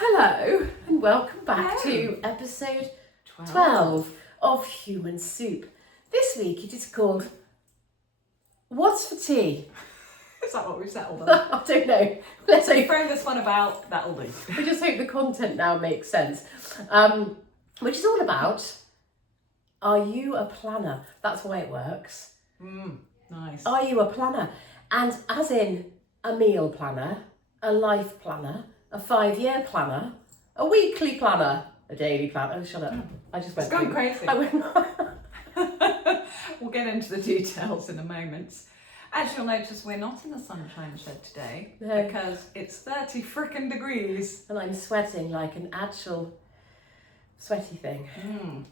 Hello and welcome back Hello. to episode 12 of Human Soup. This week it is called What's for Tea? Is that what we've settled on? I don't know. Let's So you hope, throw this one about, that'll do. we just hope the content now makes sense. Which is all about, are you a planner? That's why it works. Nice. Are you a planner? And as in a meal planner, a life planner, a 5-year planner, a weekly planner, a daily planner. Oh, shut up. I just went It's gone through- crazy. I went, We'll get into the details in a moment. As you'll notice, we're not in the sunshine shed today No. because it's 30 frickin' degrees. and I'm sweating like an actual sweaty thing.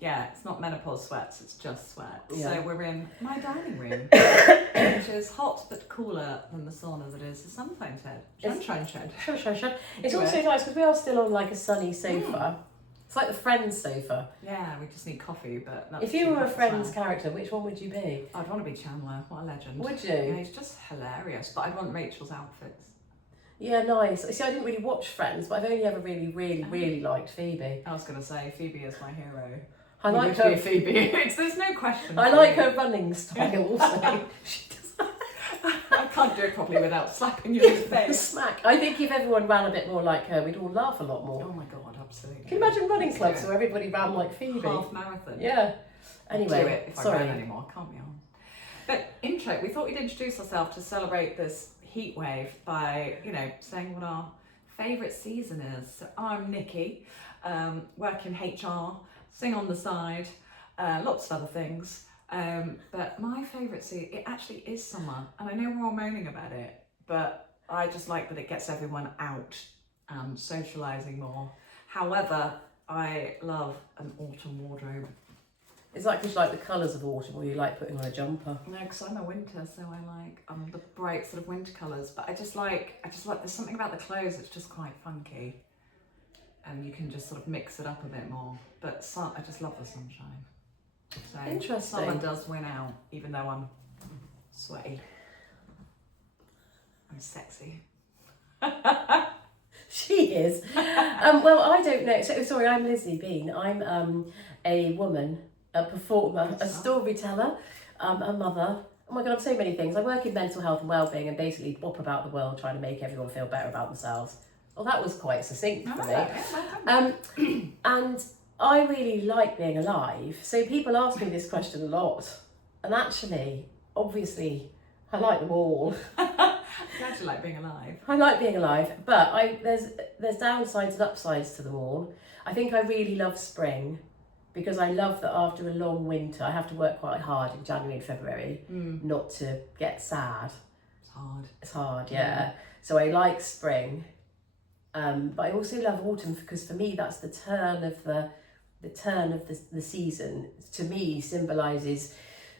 Yeah, it's not menopause sweats, it's just sweat. Yeah. So we're in my dining room, which is hot but cooler than the sauna that is the sunshine shed. Sunshine shed. Sure. It's Do also it. nice because we are still on like a sunny sofa. It's like the Friends sofa. Yeah, we just need coffee, but that's If you too were a hot as Friends well. character, which one would you be? I'd want to be Chandler. What a legend. Would Yeah, you? he's just hilarious. But I'd want Rachel's outfits. Yeah, nice. See, I didn't really watch Friends, but I've only ever really liked Phoebe. I was going to say, Phoebe is my hero. I You like would be her. Phoebe. There's no question. I like her running style also. She does I can't do it properly without slapping you in the the face. smack. I think if everyone ran a bit more like her, we'd all laugh a lot more. Oh my god, absolutely. Can you imagine running Let's clubs do where everybody ran like it. Phoebe? Half marathon. Yeah. I'd Anyway, do it if sorry. I ran anymore. Can't be on. But intro, we thought we'd introduce ourselves to celebrate this heat wave by, saying what our favourite season is. So I'm Nikki, work in HR, sing on the side, lots of other things. But my favourite season, it actually is summer, and I know we're all moaning about it, but I just like that it gets everyone out and socialising more. However, I love an autumn wardrobe. Is that because you like the colours of autumn or you like putting on a jumper? No, because I'm a winter, so I like the bright sort of winter colours. But I just like there's something about the clothes that's just quite funky, and you can just sort of mix it up a bit more. But I just love the sunshine. So Interesting. summer does win out, even though I'm sweaty. I'm sexy. She is. Well, I don't know. So, sorry, I'm Lizzie Bean. I'm a woman, a performer, a storyteller, a mother. Oh my God, I'm so many things. I work in mental health and wellbeing and basically bop about the world trying to make everyone feel better about themselves. Well, that was quite succinct for me. And I really like being alive. So people ask me this question a lot. And actually, obviously, I like them all. Glad you like being alive. I like being alive, but there's downsides and upsides to them all. I think I really love spring because I love that after a long winter, I have to work quite hard in January and February not to get sad. It's hard. It's hard, yeah. So I like spring, but I also love autumn because for me that's the turn of the season. To me, symbolises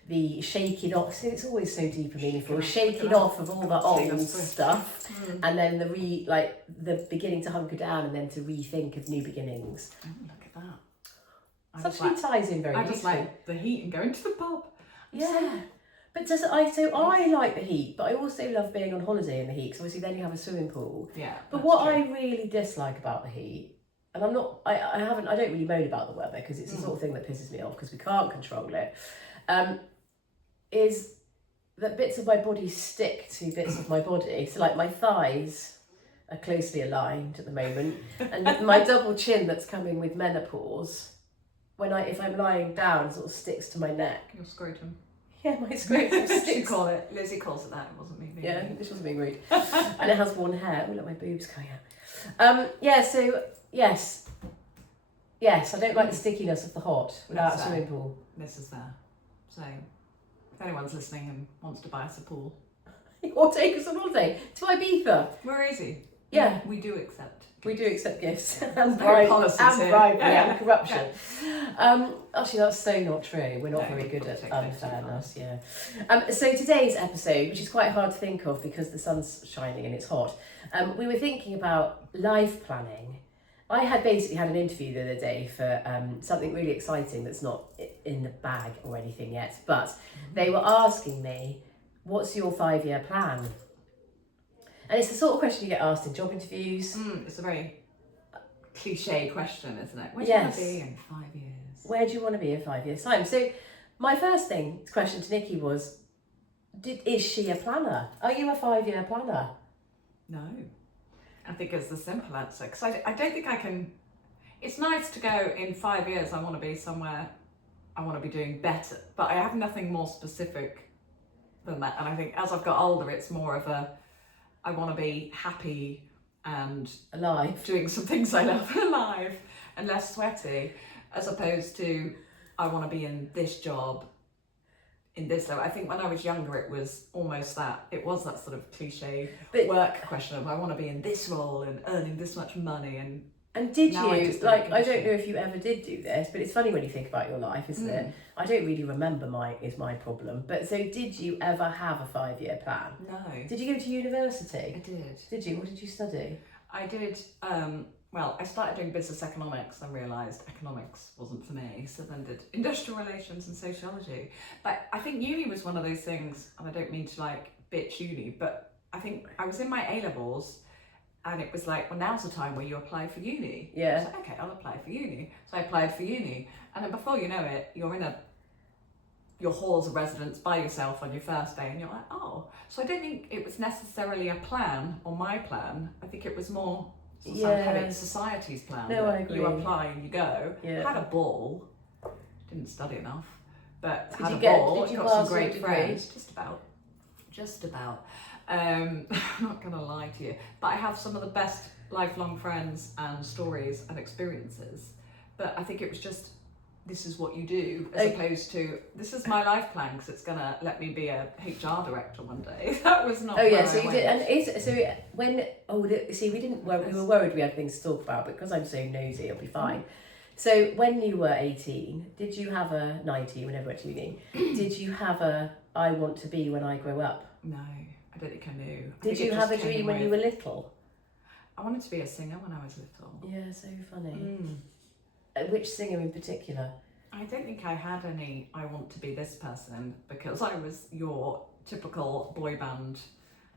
the shaking off. So it's always so deep and meaningful. Shaking off of all the old stuff, and then the beginning to hunker down, and then to rethink of new beginnings. Oh, look at that. It actually ties in very I beautifully. just like the heat and going to the pub. Yeah. But I like the heat, but I also love being on holiday in the heat because obviously then you have a swimming pool. Yeah. But what I really dislike about the heat, and I don't really moan about the weather because it's the sort of thing that pisses me off because we can't control it, is that bits of my body stick to bits of my body. So like my thighs are closely aligned at the moment, and my double chin that's coming with menopause, if I'm lying down, sort of sticks to my neck. Your scrotum. Yeah, my scrotum You sticks. call it. Lizzie calls it that. It wasn't me. Yeah, this wasn't being rude. And it has one hair. Oh, look, my boobs coming out. So yes, I don't like the stickiness of the hot without a swimming pool. This is there. So, if anyone's listening and wants to buy us a pool, Or take us on holiday to Ibiza. we're easy. Yeah. We do accept. We do accept gifts Yeah. and No policies here. bribery Yeah. and corruption. Actually, that's so not true. We're not No, very good at take things too unfairness. Yeah. So today's episode, which is quite hard to think of because the sun's shining and it's hot, we were thinking about life planning. I had basically had an interview the other day for something really exciting that's not in the bag or anything yet, but they were asking me, what's your 5-year plan? And it's the sort of question you get asked in job interviews. It's a very cliche question, isn't it? Where do you want to Yes. be in 5 years? Where do you want to be in 5 years' time? So my first question to Nikki was, is she a planner? Are you a 5-year planner? No. I think it's the simple answer, because I don't think I can. It's nice to go in 5 years, I want to be somewhere, I want to be doing better, but I have nothing more specific than that. And I think as I've got older, it's more of I want to be happy and Alive. doing some things I love, alive and less sweaty, as opposed to I want to be in this job, in this level. I think when I was younger, it was almost that. It was that sort of cliche work question of I want to be in this role and earning this much money. And did now you, I just like, don't I give a don't know shit. if you ever did do this, but it's funny when you think about your life, isn't it? I don't really remember my problem. But so did you ever have a 5-year plan? No. Did you go to university? I did. Did you? What did you study? I did, well, I started doing business economics and realised economics wasn't for me, so then did industrial relations and sociology. But I think uni was one of those things, and I don't mean to like bitch uni, but I think I was in my A-levels and it was like, well, now's the time where you apply for uni. Yeah. I was like, okay, I'll apply for uni. So I applied for uni, and then before you know it, you're in your halls of residence by yourself on your first day, and you're like, oh. So I don't think it was necessarily a plan or my plan. I think it was more society's plan. No, I agree. You apply and you go. Yeah. Had a ball. Didn't study enough, but Did had you a get- ball. did you Got some pass your great degree? friends. Just about. I'm not gonna lie to you, but I have some of the best lifelong friends and stories and experiences. But I think it was just, this is what you do, as opposed to, this is my life plan because it's going to let me be a HR director one day. That was not. Oh yeah, where so I you went. did, and we were worried we had things to talk about, but because I'm so nosy, it'll be fine. So when you were 18, did you have 19, whenever you went to uni, did you have I want to be when I grow up? No, I don't think I knew. I Did think it you just have a came dream when you with- were little? I wanted to be a singer when I was little. Yeah, so funny. Which singer in particular? I don't think I had any I want to be this person, because I was your typical boy band,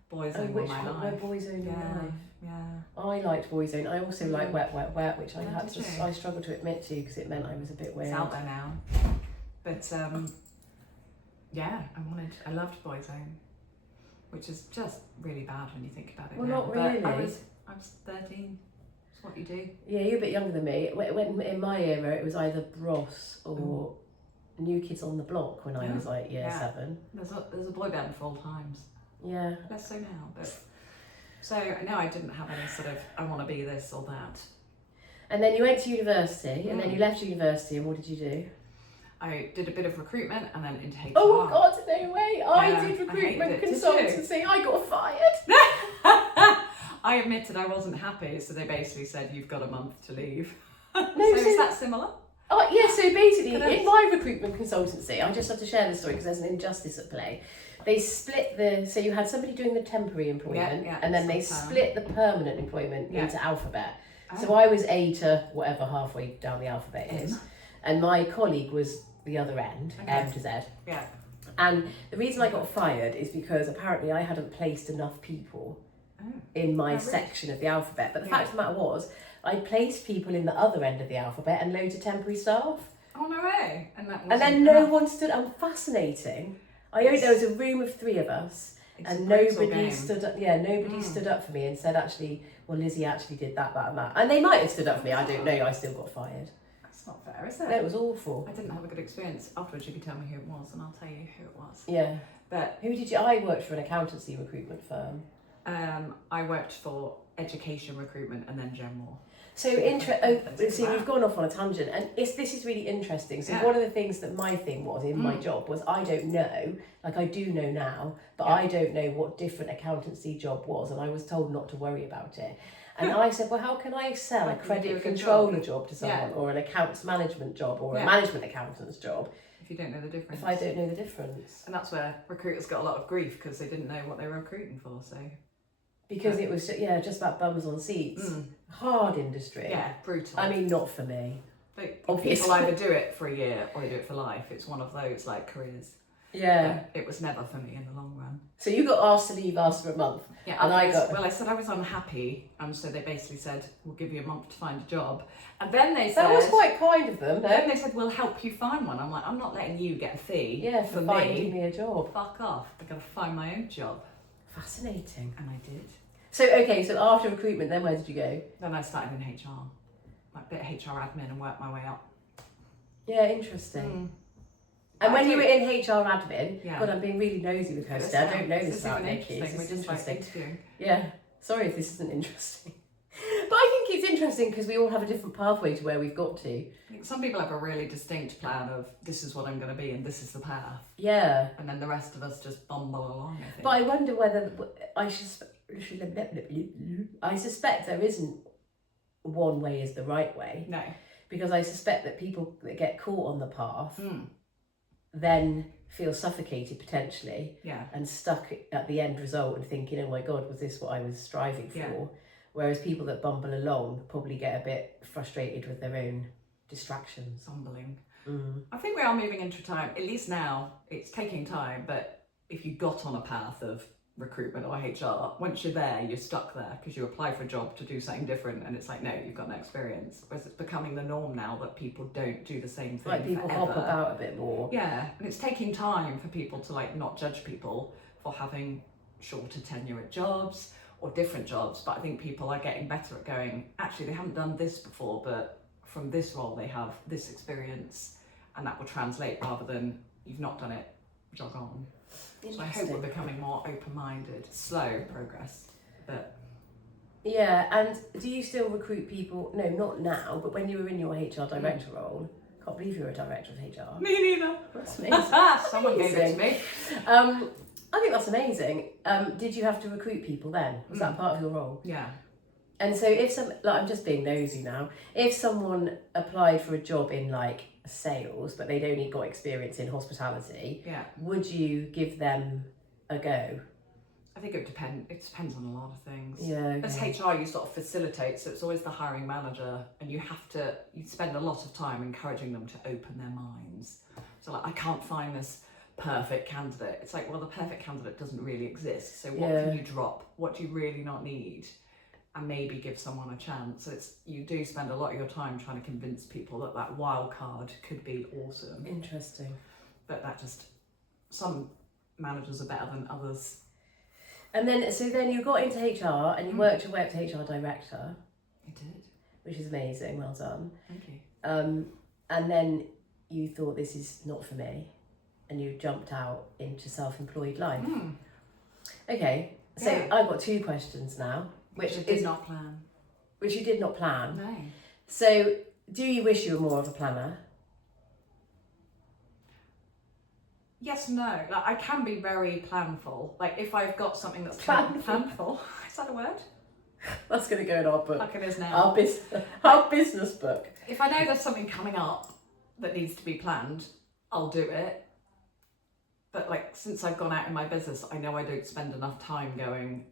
boys Oh, over which my one? life. Boys Only Life. Yeah. I liked Boyzone. I also liked Wet, Wet, Wet, which I Oh, had did to. you? I struggled to admit to because it meant I was a bit weird. It's out there now. But yeah, I loved Boyzone, which is just really bad when you think about it. Well, now. not But really. I was 13. It's what you do. Yeah, you're a bit younger than me. When in my era, it was either Bros or New Kids on the Block when I was like year 7. There's a boy band for all times. Yeah. Less so now, but so no, I didn't have any sort of I want to be this or that. And then you went to university, and then you left university, and what did you do? I did a bit of recruitment and then into HR. Oh God, no way! I did hated recruitment it. Did you? consultancy. I got fired. I admitted I wasn't happy, so they basically said you've got a month to leave. No, so so- is that similar? Oh yeah, so basically But in my recruitment consultancy, I just have to share this story because there's an injustice at play. They split so you had somebody doing the temporary employment, and then they some perm. split the permanent employment Yeah. into alphabet. Oh. So I was A to whatever halfway down the alphabet is, M. and my colleague was the other end, Okay. M to Z. Yeah. And the reason I got fired is because apparently I hadn't placed enough people in my really? section of the alphabet. But the Yeah. fact of the matter was, I placed people in the other end of the alphabet and loads of temporary staff. Oh no way! And that. And then no one stood up. Fascinating. There was a room of 3 of us, and nobody stood up. Yeah, nobody stood up for me and said, actually, well, Lizzie actually did that, that, and that. And they might have stood up for me. I don't know. I still got fired. That's not fair, is it? No, it was awful. I didn't have a good experience. Afterwards, you could tell me who it was, and I'll tell you who it was. Yeah. But Who did you? I worked for an accountancy recruitment firm. I worked for education recruitment and then general. So we've gone off on a tangent, and this is really interesting. So one of the things that my thing was in my job was I don't know, like I do know now, but I don't know what different accountancy job was, and I was told not to worry about it. And I said, well, how can I sell a How can you do credit a good controller job to someone, Yeah. or an accounts management job, or a Yeah. management accountant's job, If you don't know the difference. if I don't know the difference? And that's where recruiters got a lot of grief because they didn't know what they were recruiting for. So Because it was just about bums on seats. Hard industry. yeah, brutal. I mean, not for me. People either do it for a year or they do it for life. It's one of those like careers. Yeah. But it was never for me in the long run. So you got asked to leave after a month. Yeah, and I said I was unhappy, and so they basically said, we'll give you a month to find a job. And then they said... That was quite kind of them, no? Then they said, we'll help you find one. I'm like, I'm not letting you get a fee for finding me a job. Fuck off. I've got to find my own job. Fascinating. And I did. So, okay, so after recruitment, then where did you go? Then I started in HR. Like a bit of HR admin and worked my way up. Yeah, interesting. And when you were in HR admin, yeah. God, I'm being really nosy with her today. I don't know this about Nicki. We're just interesting. Like interviewing. Yeah, sorry if this isn't interesting. But I think it's interesting because we all have a different pathway to where we've got to. I think some people have a really distinct plan of this is what I'm going to be and this is the path. Yeah. And then the rest of us just bumble along, I think. But I wonder whether I suspect there isn't one way is the right way. No. Because I suspect that people that get caught on the path then feel suffocated potentially and stuck at the end result and thinking, oh my God, was this what I was striving for? Yeah. Whereas people that bumble along probably get a bit frustrated with their own distractions. Bumbling. I think we are moving into time, at least now, it's taking time, but if you got on a path of recruitment or HR, once you're there, you're stuck there because you apply for a job to do something different and it's like, no, you've got no experience. Whereas it's becoming the norm now that people don't do the same thing. Like people forever. hop about a bit more. Yeah, and it's taking time for people to like not judge people for having shorter tenure at jobs or different jobs, but I think people are getting better at going, actually they haven't done this before, but from this role they have this experience and that will translate rather than you've not done it, jog on. So I hope we're becoming more open-minded. Slow progress, but... Yeah, and do you still recruit people? No, not now, but when you were in your HR director role, can't believe you were a director of HR. Me neither. That's amazing. Someone gave it to me. I think that's amazing. Did you have to recruit people then? Was that part of your role? Yeah. And so if I'm just being nosy now, if someone applied for a job in like sales, but they'd only got experience in hospitality, would you give them a go? I think it depends on a lot of things. Yeah. Okay. As HR, you sort of facilitate, so it's always the hiring manager, and you spend a lot of time encouraging them to open their minds. So like, I can't find this perfect candidate. It's like, well, the perfect candidate doesn't really exist. So what can you drop? What do you really not need? And maybe give someone a chance. So you do spend a lot of your time trying to convince people that wild card could be awesome. Interesting. But some managers are better than others. And then you got into HR and you worked your way up to HR director. I did. Which is amazing, well done. Thank you. And then you thought, this is not for me, and you jumped out into self-employed life. Okay, so I've got 2 questions now. Which I did not plan. Which you did not plan? No. So, do you wish you were more of a planner? Yes and no. Like, I can be very planful. Like, if I've got something that's planful. Is that a word? That's going to go in our book. Like it is now. Our business book. If I know there's something coming up that needs to be planned, I'll do it. But like, since I've gone out in my business, I know I don't spend enough time going,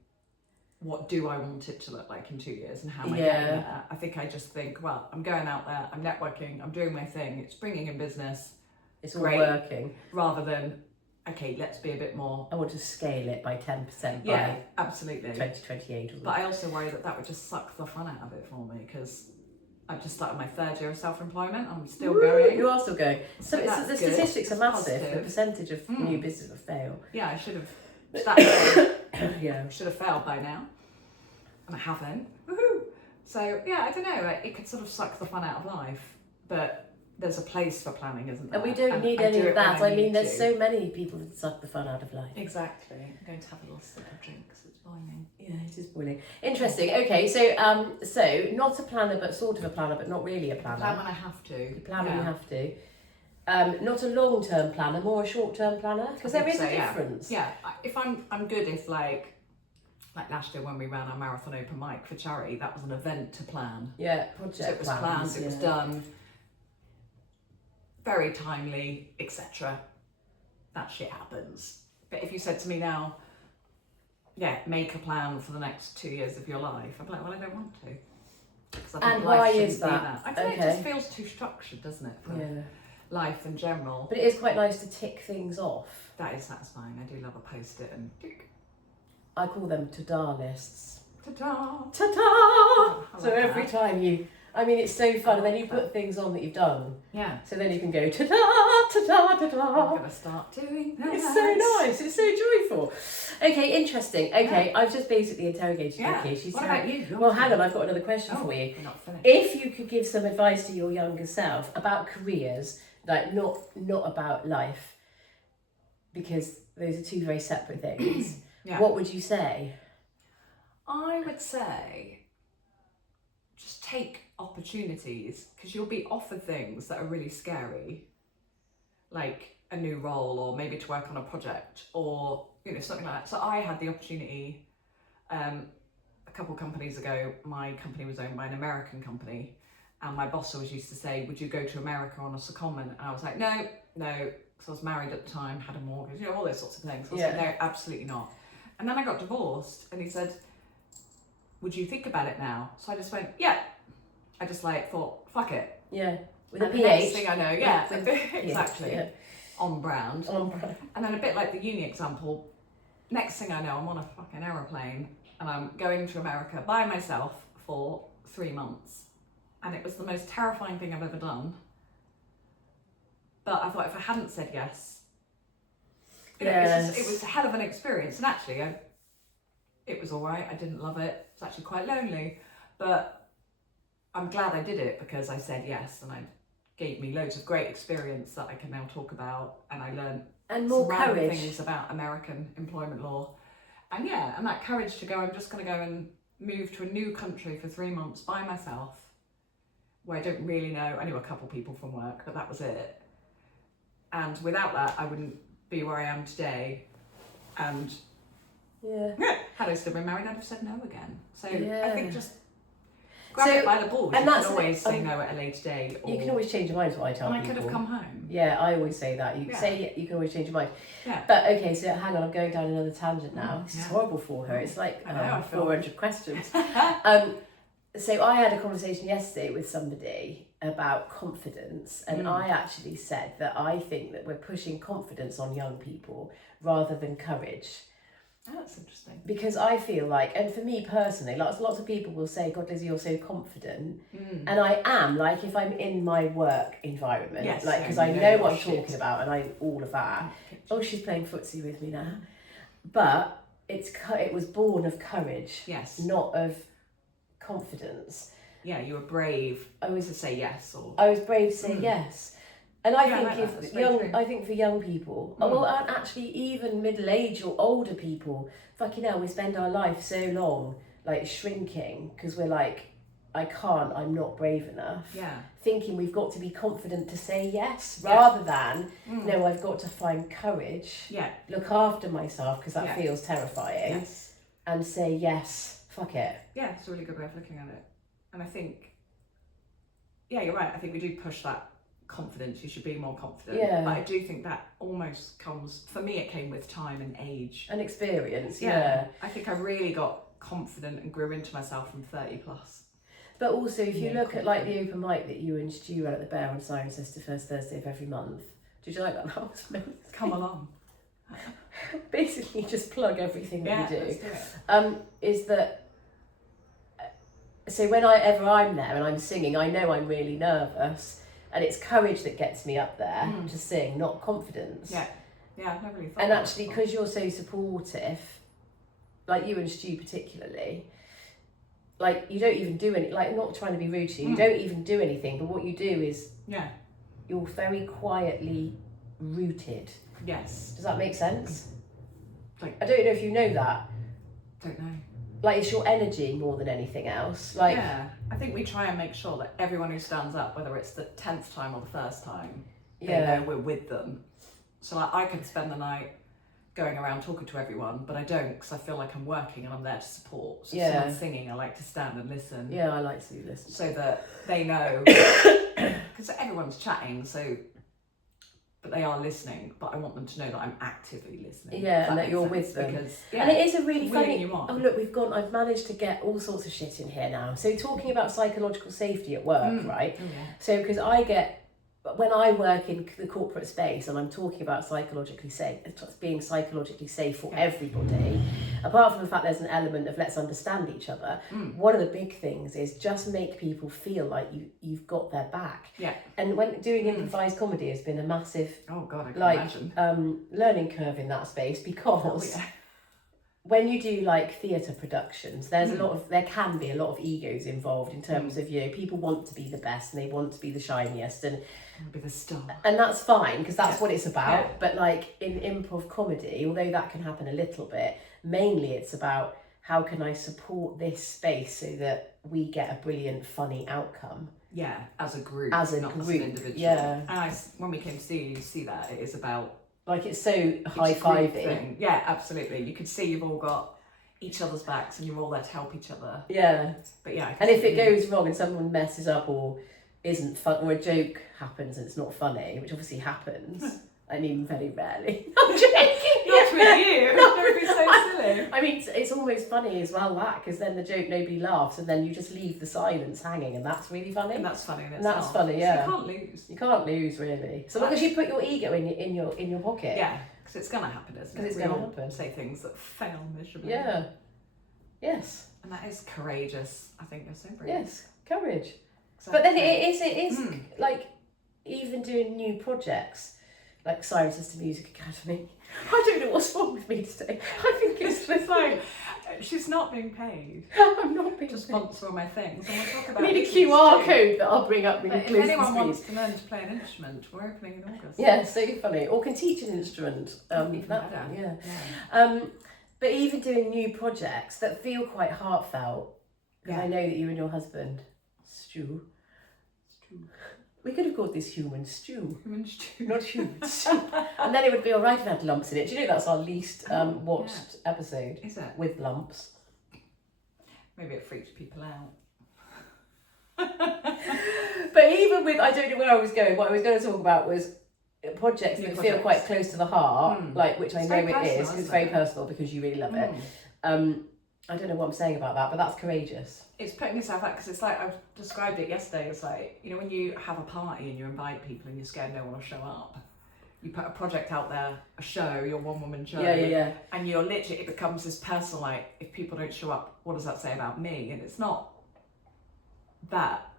what do I want it to look like in 2 years and how am I getting there? I think I just think, well, I'm going out there, I'm networking, I'm doing my thing, it's bringing in business. It's all working. Rather than, okay, let's be a bit more... I want to scale it by 10% by absolutely 2028. But I also worry that would just suck the fun out of it for me because I've just started my 3rd year of self-employment. I'm still going. You are still going. So the statistics are massive. Positive. The percentage of new business will fail. Yeah, I should have... should have failed by now. And I haven't. Woohoo! So, yeah, I don't know. It could sort of suck the fun out of life. But there's a place for planning, isn't there? And we don't need any of that. I mean, there's so many people that suck the fun out of life. Exactly. I'm going to have a little sip of drink because it's boiling. Yeah, it is boiling. Interesting. Okay, so not a planner, but sort of a planner, but not really a planner. Plan when I have to. You plan when you have to. Not a long-term planner, more a short-term planner, because there is a difference. Yeah. If I'm good if like last year when we ran our marathon open mic for charity, that was an event to plan. Yeah, project so it was planned, it was done. Very timely, etc. That shit happens. But if you said to me now, make a plan for the next 2 years of your life, I'm like, well, I don't want to. I think and why is that? I don't know, it just feels too structured, doesn't it, for life in general. But it is quite nice to tick things off. That is satisfying. I do love a post-it and tick. I call them ta-da lists. Ta-da! Ta-da! So like every that. time it's so fun, and then you like put things on that you've done. Yeah. So then you can go ta-da, ta-da, I'm ta-da. going to start doing that. It's so nice. It's so joyful. Okay, interesting. Okay, I've just basically interrogated Nicki. She's What about you? Well, hang on, I've got another question for you. We're not finished. If you could give some advice to your younger self about careers, like not about life, because those are two very separate things, what would you say? I would say just take opportunities, because you'll be offered things that are really scary, like a new role, or maybe to work on a project, or something like that. So I had the opportunity a couple of companies ago. My company was owned by an American company, and my boss always used to say, would you go to America on a secondment? And I was like, no, because I was married at the time, had a mortgage, all those sorts of things. I was like, no, absolutely not. And then I got divorced, and he said, would you think about it now? So I just went, yeah. I just thought, fuck it. Yeah, with and a the PH. next thing I know, exactly. Yeah. On brand. On brand. And then a bit like the uni example, next thing I know, I'm on a fucking aeroplane and I'm going to America by myself for 3 months. And it was the most terrifying thing I've ever done. But I thought if I hadn't said yes, it was a hell of an experience. And actually, it was all right. I didn't love it. It was actually quite lonely. But I'm glad I did it, because I said yes, and it gave me loads of great experience that I can now talk about, and I learned more some random courage. things about American employment law. And and that courage to go, I'm just going to go and move to a new country for 3 months by myself, where I don't really know. I knew a couple people from work, but that was it. And without that, I wouldn't be where I am today. And had I still been married, I'd have said no again. So I think just grab it by the balls. And you that's can always say no at a later date. Or, you can always change your mind, is what I tell and people. I could have come home. Yeah, I always say that. You say you can always change your mind. Yeah. But okay, so hang on, I'm going down another tangent now. This is horrible for her. It's like I feel 400 questions. So I had a conversation yesterday with somebody about confidence, and I actually said that I think that we're pushing confidence on young people rather than courage. Oh, that's interesting. Because I feel like, and for me personally, lots of people will say, God, Lizzie, you're so confident. And I am, like, if I'm in my work environment, because I know what I'm talking about, and all of that. Oh, she's playing footsie with me now. But it was born of courage, not of confidence. Yeah, you were brave to say yes, or I was brave to say yes. And I think for young people, well, and actually even middle-aged or older people, fucking hell, we spend our life so long shrinking because we're like, I'm not brave enough. Yeah. Thinking we've got to be confident to say yes rather than, no, I've got to find courage. Yeah. Look after myself because that feels terrifying. Yes. And say yes, fuck it. Yeah, it's a really good way of looking at it. And I think, you're right. I think we do push that confidence. You should be more confident. Yeah. But I do think that almost comes, for me, it came with time and age. And experience, I think I really got confident and grew into myself from 30 plus. But also, if you look at the open mic that you and Stu run at the Bear on Cirencester first Thursday of every month, did you like that? That was amazing. Come along. Basically, just plug everything that you do. Let's do it. Is that so? Whenever I'm there and I'm singing, I know I'm really nervous, and it's courage that gets me up there to sing, not confidence. Yeah, I've never really thought. And actually, because you're so supportive, like you and Stu particularly. You don't even do any, not trying to be rude to you, you don't even do anything, but what you do is you're very quietly rooted. Yes. Does that make sense? I don't know if you know that. Don't know. It's your energy more than anything else. I think we try and make sure that everyone who stands up, whether it's the 10th time or the first time, they know we're with them. So I could spend the night going around talking to everyone, but I don't, because I feel like I'm working and I'm there to support. So if someone's singing, I like to stand and listen. Yeah, I like to listen. So that they know, because everyone's chatting, but they are listening, but I want them to know that I'm actively listening. Yeah, and that you're with them. Because, and it is a really funny... Oh, look, I've managed to get all sorts of shit in here now. So talking about psychological safety at work, right? Oh, yeah. So, because I get... but when I work in the corporate space and I'm talking about being psychologically safe for everybody, apart from the fact there's an element of let's understand each other, one of the big things is just make people feel like you've got their back. Yeah. And when doing improvised comedy has been a massive I can imagine. Learning curve in that space, because when you do like theatre productions, there can be a lot of egos involved in terms of, people want to be the best and they want to be the shiniest and be the star. And that's fine, because that's what it's about. Yeah. But like in improv comedy, although that can happen a little bit, mainly it's about how can I support this space so that we get a brilliant, funny outcome. Yeah, as a group, not as an individual. Yeah. And when we came to see you see that it is about like it's so high-fiving. Yeah, absolutely. You can see you've all got each other's backs and you're all there to help each other. Yeah. But yeah. And if it goes wrong and someone messes up or isn't fun, or a joke happens and it's not funny, which obviously happens. I mean, very rarely. I'm joking. Not with you. Don't be so silly. I mean, it's almost funny as well, that, because then the joke, nobody laughs, and then you just leave the silence hanging, and that's really funny. And that's funny. And that's funny, yeah. So you can't lose. You can't lose, really. So long as you put your ego in your pocket. Yeah, because it's gonna happen, isn't it? Because it's gonna happen. Say things that fail miserably. Yeah. Yes. And that is courageous. I think you're so brave. Yes, courage. Exactly. But then it is like even doing new projects. Like Scientist Music Academy. I don't know what's wrong with me today. I think it's like she's not being paid. I'm not being to paid. sponsor all my things. And we'll talk about I need a QR code that I'll bring up when you if close anyone the wants to learn to play an instrument, we're opening in August. Yeah, so funny. Or can teach an instrument. But even doing new projects that feel quite heartfelt. Because I know that you and your husband, Stu. We could have called this human stew. Human stew. Not human stew. And then it would be all right if it had lumps in it. Do you know that's our least watched episode? Is it? With lumps. Maybe it freaks people out. But even with, I don't know where I was going. What I was going to talk about was projects that feel quite close to the heart, like which I know it is. It's very personal because you really love it. I don't know what I'm saying about that, but that's courageous. It's putting yourself out, because it's like, I described it yesterday, it's like, when you have a party and you invite people and you're scared no one will show up, you put a project out there, a show, your one-woman show, and you're literally, it becomes this personal, like, if people don't show up, what does that say about me? And it's not that.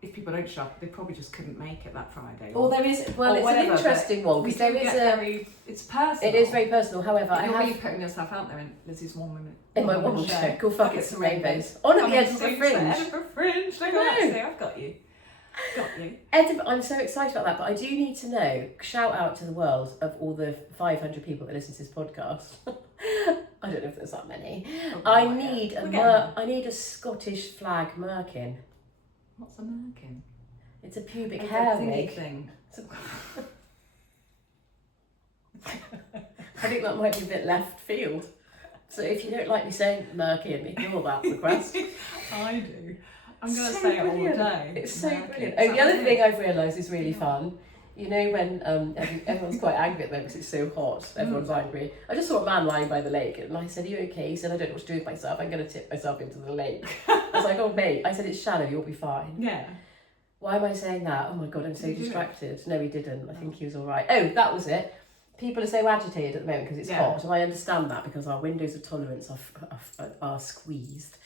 If people don't show up, they probably just couldn't make it that Friday. Or there is, well, it's an interesting one, because there is it's personal. It is very personal, however, you're really putting yourself out there in Lizzie's one-woman in my one-woman show. Cool, fuck it's some rainbows. On at the Edinburgh Fringe. Edinburgh Fringe, look at that, I've got you. Edinburgh, I'm so excited about that, but I do need to know, shout out to the world of all the 500 people that listen to this podcast. I don't know if there's that many. I need a Scottish flag merkin. What's a merkin? It's a pubic hair wig. Thing. I think that might be a bit left field. So if you don't like me saying merkin, ignore that request. I do. I'm going to say it all day. It's so brilliant. Oh, the other thing I've realised is really fun. You know when everyone's quite angry at the moment because it's so hot, everyone's angry. I just saw a man lying by the lake and I said, "Are you okay?" He said, "I don't know what to do with myself. I'm going to tip myself into the lake." I was like, "Oh mate," I said, "It's shallow, you'll be fine." Yeah. Why am I saying that? Oh my God, I'm so distracted. No, he didn't. I think he was all right. Oh, that was it. People are so agitated at the moment because it's hot, and I understand that because our windows of tolerance are squeezed,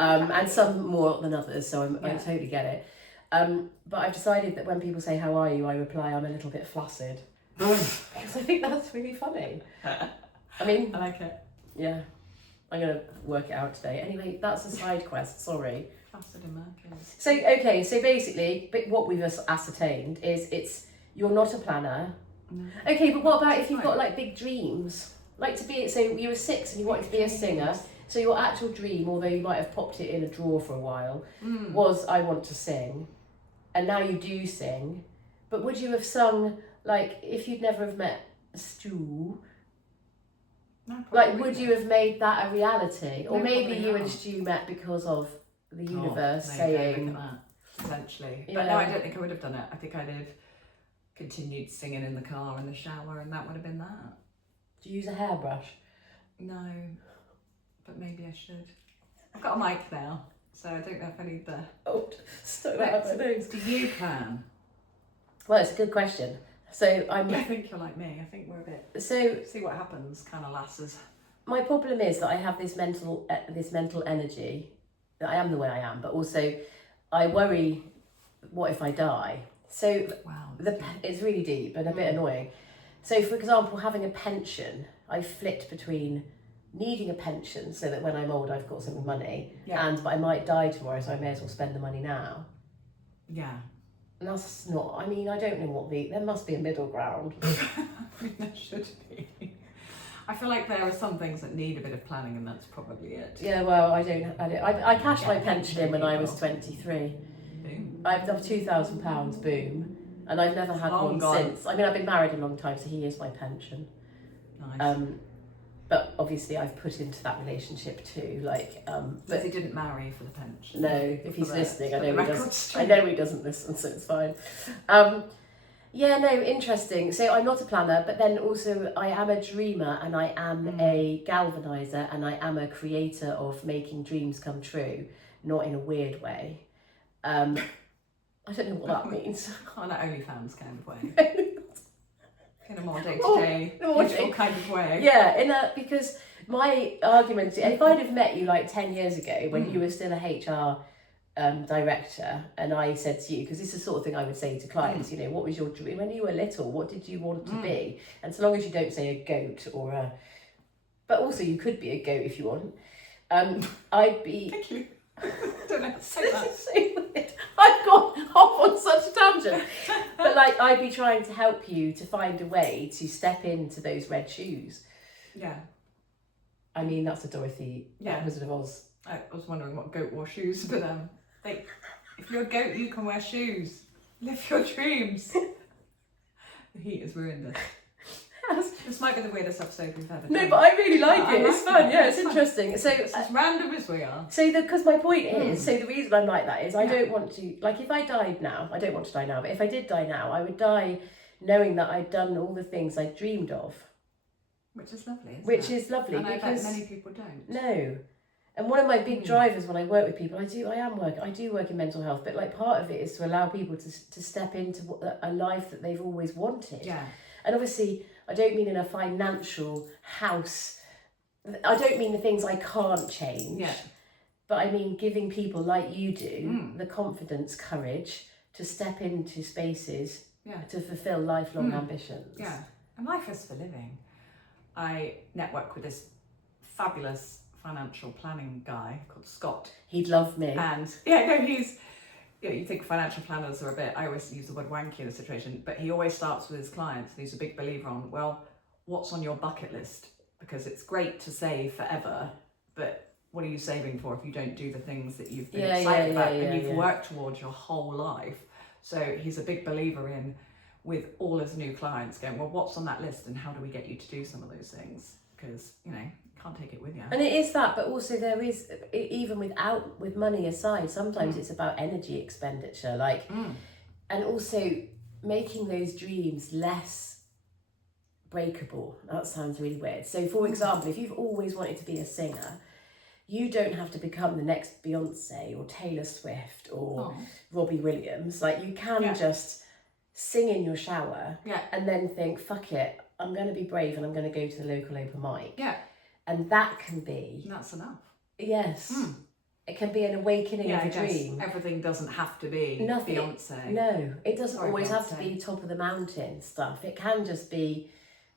and some more than others. So I totally get it. But I've decided that when people say "How are you?" I reply, "I'm a little bit flaccid," because I think that's really funny. I mean, I like it. Yeah, I'm gonna work it out today. Anyway, that's a side quest. Sorry. Flaccid and merkins. So okay, so basically, what we've ascertained is you're not a planner. No. Okay, but what about if you've got like big dreams? Like to be, so you were 6 and you wanted to be a singer. So your actual dream, although you might have popped it in a drawer for a while, was I want to sing. And now you do sing. But would you have sung, like, if you'd never have met Stu, No, like, would you have made that a reality? Or No, maybe you not. and Stu met because of the universe look saying... at that, potentially. Yeah. But no, I don't think I would have done it. I think I'd have continued singing in the car, in the shower, and that would have been that. Do you use a hairbrush? No, but maybe I should. I've got a mic now, so I don't know if I need the... Oh, stuck that up my nose. Do you plan? Well, it's a good question. So I think you're like me. I think we're a bit. So see what happens, kind of lasses. My problem is that I have this mental energy that I am the way I am, but also I worry, what if I die? So wow, it's really deep and a bit annoying. So for example, having a pension, I flipped between needing a pension so that when I'm old I've got some money, but I might die tomorrow, so I may as well spend the money now. Yeah. And that's not, I mean, I don't know there must be a middle ground. There should be. I feel like there are some things that need a bit of planning, and that's probably it. Yeah, well, I cashed my pension in when I was 23. Boom. I've done £2,000, boom, and I've never had one since. I mean, I've been married a long time, so he is my pension. Nice. But obviously I've put into that relationship too, but he didn't marry for the pension. No, if he's listening, I I know he doesn't listen, so it's fine. Yeah, no, interesting. So I'm not a planner, but then also I am a dreamer, and I am a galvanizer, and I am a creator of making dreams come true, not in a weird way. I don't know what that means. On an OnlyFans kind of way. In a more day-to-day, usual kind of way. Yeah, because my argument, if I'd have met you like 10 years ago when you were still a HR director, and I said to you, because this is the sort of thing I would say to clients, you know, what was your dream when you were little? What did you want to be? And so long as you don't say a goat but also you could be a goat if you want. I'd be. Thank you. I don't know how to say that. So weird. I've gone off on such a tangent, but I'd be trying to help you to find a way to step into those red shoes. Yeah. I mean, that's a Dorothy Wizard of Oz. I was wondering what goat wore shoes, but if you're a goat, you can wear shoes. Live your dreams. The heat has ruined us. This might be the weirdest episode we've ever done. No, but I really like it. It's fun. Yeah, it's interesting. So it's as random as we are. So because my point is, so the reason I'm like that is I don't want to, if I died now, I don't want to die now, but if I did die now, I would die knowing that I'd done all the things I dreamed of. Which is lovely, isn't it? Which is lovely. And because I bet many people don't. No. And one of my big drivers when I work with people, I do work in mental health, but part of it is to allow people to step into a life that they've always wanted. Yeah. And obviously, I don't mean in a financial house. I don't mean the things I can't change. Yeah. But I mean giving people like you do the confidence, courage to step into spaces to fulfill lifelong ambitions. Yeah. And life is for living. I network with this fabulous financial planning guy called Scott. He'd love me. And he's, you think financial planners are a bit, I always use the word wanky in the situation, but he always starts with his clients, and he's a big believer on, well, what's on your bucket list? Because it's great to save forever, but what are you saving for if you don't do the things that you've been excited about and you've worked towards your whole life? So he's a big believer in, with all his new clients, going, well, what's on that list and how do we get you to do some of those things? Because, you can't take it with you. And it is that, but also there is, even with money aside, sometimes it's about energy expenditure, and also making those dreams less breakable. That sounds really weird. So for example, if you've always wanted to be a singer, you don't have to become the next Beyonce or Taylor Swift or Robbie Williams. You can just sing in your shower and then think, fuck it, I'm going to be brave and I'm going to go to the local open mic. Yeah. And that can be... That's enough. Yes. It can be an awakening of a dream. Everything doesn't have to be Beyonce. No, it doesn't always have to be top of the mountain stuff. It can just be,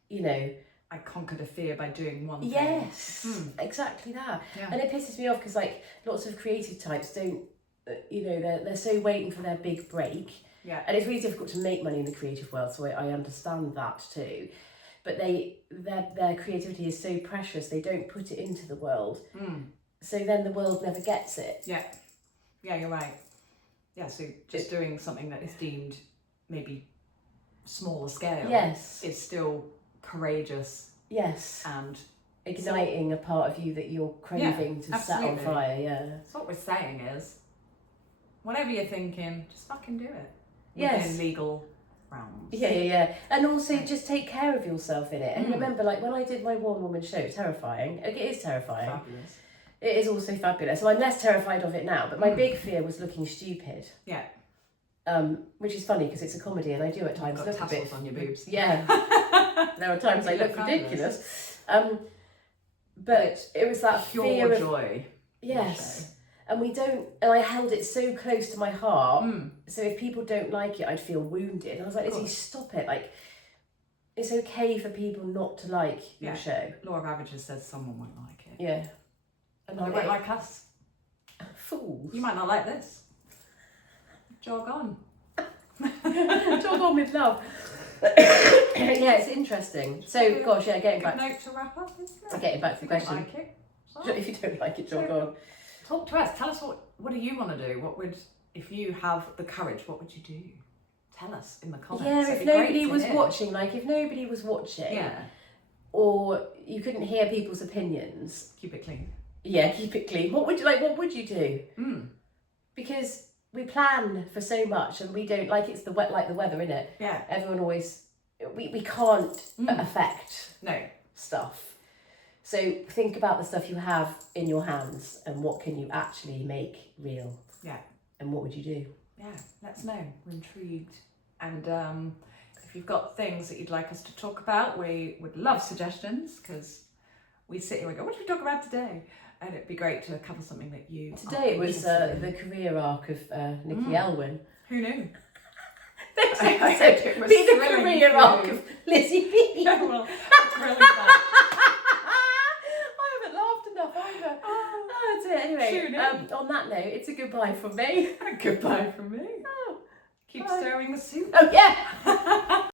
I conquered a fear by doing one thing. Yes, exactly that. Yeah. And it pisses me off because lots of creative types don't, they're so waiting for their big break. Yeah. And it's really difficult to make money in the creative world, so I understand that too. But their creativity is so precious, they don't put it into the world. So then the world never gets it. Yeah. Yeah, you're right. Yeah, so just doing something that is deemed maybe smaller scale is still courageous. Yes. And igniting a part of you that you're craving to set on fire. So what we're saying is, whatever you're thinking, just fucking do it. Yes. Within legal realms. Yeah. And also just take care of yourself in it. And remember, when I did my one-woman show, terrifying. It is terrifying. Fabulous. It is also fabulous. So I'm less terrified of it now, but my big fear was looking stupid. Yeah. which is funny because it's a comedy and I do at times Got look a bit... tassels on your boobs. Yeah. There are times I look fabulous. ridiculous. But it was that Pure fear of... joy. Yes. And I held it so close to my heart. Mm. So if people don't like it, I'd feel wounded. And I was like, Lizzie, stop it. Like, it's okay for people not to like your show. Law of Averages says someone won't like it. Yeah. And They won't like us. Fools. You might not like this. Jog on. Jog on with love. Yeah, it's interesting. So, gosh, yeah, getting back... Note to wrap up, isn't it? Getting back to the question. Like it. If you don't like it, jog on. Talk to us. Tell us what do you want to do? If you have the courage, what would you do? Tell us in the comments. Yeah, if nobody was watching, or you couldn't hear people's opinions. Keep it clean. Yeah, keep it clean. What would you do? Because we plan for so much and we don't it's the weather, innit? Yeah. Everyone always we can't affect stuff. So think about the stuff you have in your hands and what can you actually make real. Yeah. And what would you do? Yeah, let us know. We're intrigued. And if you've got things that you'd like us to talk about, we would love suggestions because we sit here and go, what should we talk about today? And it'd be great to cover something that you... Today it was the career arc of Nicki Elwyn. Who knew? It was be the career arc of Lizzie B. Yeah, well, brilliant. I haven't laughed enough either. Oh, that's it. Anyway, on that note, it's a goodbye from me. Goodbye from me. Oh, Keep bye. stirring the soup. Oh, yeah.